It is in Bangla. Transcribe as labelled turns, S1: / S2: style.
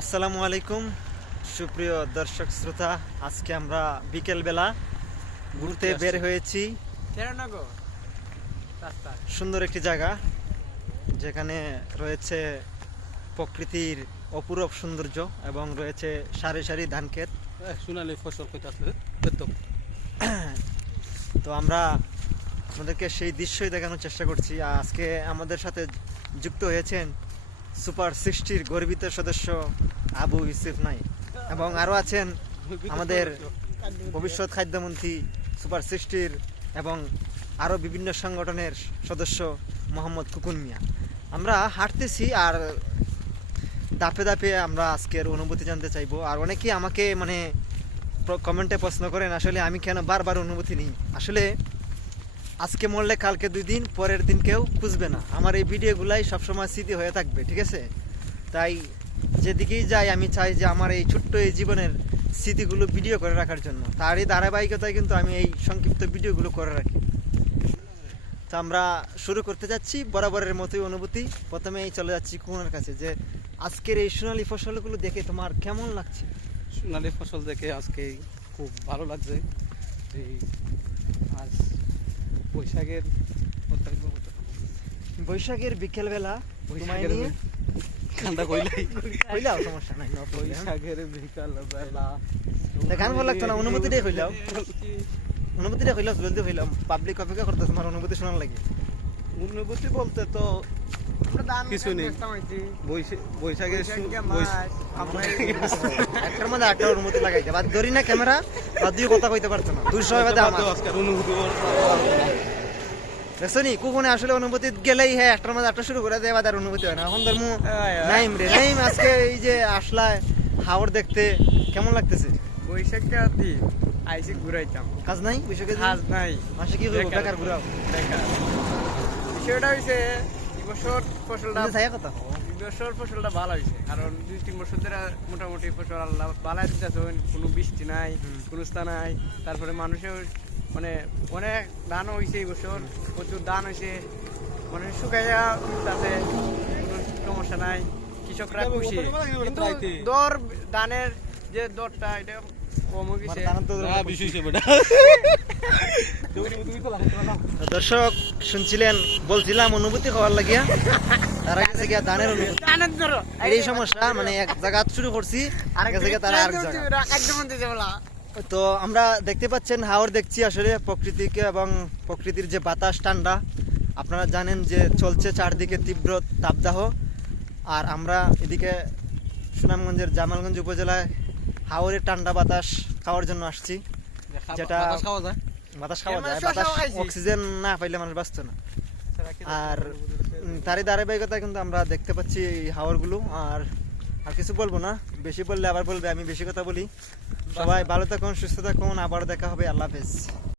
S1: আসসালামু আলাইকুম সুপ্রিয় দর্শক শ্রোতা। আজকে আমরা বিকেল বেলা ঘুরতে বের হয়েছি। সুন্দর একটি জায়গা যেখানে রয়েছে প্রকৃতির অপূরব সৌন্দর্য এবং রয়েছে সারি সারি ধান ক্ষেত।
S2: সোনালি ফসল তো।
S1: তো আমরা আপনাদেরকে সেই দৃশ্যই দেখানোর চেষ্টা করছি। আজকে আমাদের সাথে যুক্ত হয়েছেন সুপার সিক্সটির গর্বিত সদস্য আবু ইউসুফ নাই। এবং আরও আছেন আমাদের ভবিষ্যৎ খাদ্যমন্ত্রী সুপার সিক্সটির এবং আরও বিভিন্ন সংগঠনের সদস্য মোহাম্মদ কুকুন মিয়া। আমরা হাঁটতেছি আর দাপে দাপে আমরা আজকের অনুভূতি জানতে চাইব। আর অনেকেই আমাকে মানে কমেন্টে প্রশ্ন করেন, আসলে আমি কেন বারবার অনুভূতি নিই? আসলে আজকে মরলে কালকে দুই দিন, পরের দিন কেউ খুঁজবে না। আমার এই ভিডিওগুলাই সবসময় স্মৃতি হয়ে থাকবে, ঠিক আছে? তাই যেদিকেই যাই, আমি চাই যে আমার এই ছোট্ট এই জীবনের স্মৃতিগুলো ভিডিও করে রাখার জন্য। তারই ধারাবাহিকতায় কিন্তু আমি এই সংক্ষিপ্ত ভিডিওগুলো করে রাখি। তো আমরা শুরু করতে যাচ্ছি বরাবরের মতোই অনুভূতি। প্রথমেই চলে যাচ্ছি কুমার কাছে যে আজকের এই সোনালি ফসলগুলো দেখে তোমার কেমন লাগছে?
S2: সোনালি ফসল দেখে আজকে খুব ভালো লাগছে। এই বৈশাখের
S1: বৈশাখের বিকেলবেলা
S2: ঠান্ডা কইলাই।
S1: হইলাও সমস্যা নাই
S2: বৈশাখের বিকাল বেলা
S1: তা গান ভালো লাগতো না, অনুভূতিটাই কইলাও। অনুভূতিটা হইলাম জলদি হইলাম পাবলিক অপেক্ষা করতেছে আমার অনুভূতি শোনার লাগে।
S2: অনুভূতি বলতে তো কিছু নেই। বৈশাখের
S1: একটার মধ্যে একটা অনুভূতি লাগাই দেয় বাদ ধরি না ক্যামেরা। দুই কথা কইতে পারতো না। বাদে আমার। দেখছ নি কুকুনে আসলে অনুভূতি গেলেই হ্যাঁ একটার মধ্যে একটা শুরু করে দেয় বাদ আর অনুভূতি হয় না। এখন নাইম রে নাইম আজকে এই যে আসলায় হাওড় দেখতে কেমন লাগতেছে?
S3: বৈশাখটা দি আইসি ঘুরাইতাম।
S1: কাজ নাই বৈশাখে?
S3: কাজ নাই।
S1: মাসে কি করব
S3: বেকার।
S1: বেকার ঘুরাও।
S3: দেখা বিষয়টা হইছে এবছর ফসলটা
S1: ছায়া কথা।
S3: ফসলটা ভালো হয়েছে কারণ দুই তিন বছর ধরে মোটামুটি ফসল আল্লাহ দিতেছে কোনো বৃষ্টি নাই কোনো স্থান নাই তারপরে মানুষের মানে অনেক ধানও হয়েছে এই বছর প্রচুর ধান হয়েছে মানে শুকাইয়া তাতে কোনো সমস্যা নাই কৃষকরা খুশি। কিন্তু দর ধানের যে দরটা এটা কম হয়ে গেছে
S2: না, বিষয় হিসেবে না।
S1: দর্শক শুনছিলেন বলছিলাম অনুভূতি হওয়ার লাগিয়া। তারা গেছে গিয়া ধানের অনুভূতি। এই সমস্যা মানে এক জায়গা শুরু করছি আর গেছে গিয়া তারা আরেক জায়গা। তো আমরা দেখতে পাচ্ছেন হাওর দেখছি আসলে প্রকৃতিকে এবং প্রকৃতির যে বাতাস ঠান্ডা। আপনারা জানেন যে চলছে চারদিকে তীব্র তাপদাহ। আর আমরা এদিকে সুনামগঞ্জের জামালগঞ্জ উপজেলায় হাওরের ঠান্ডা বাতাস খাওয়ার জন্য আসছি। যেটা-
S2: বাতাস খাওয়া যায়?
S1: বাতাস খাওয়া যায়। বাতাস অক্সিজেন না পাইলে মানুষ বাঁচতো না। আর তারই ধারাবাহিকতা কিন্তু আমরা দেখতে পাচ্ছি এই হাওরগুলো। আর আর কিছু বলব না। বেশি বললে আবার বলবে আমি বেশি কথা বলি। সবাই ভালো থাকুন সুস্থ থাকুন। আবার দেখা হবে। আল্লাহ হাফেজ।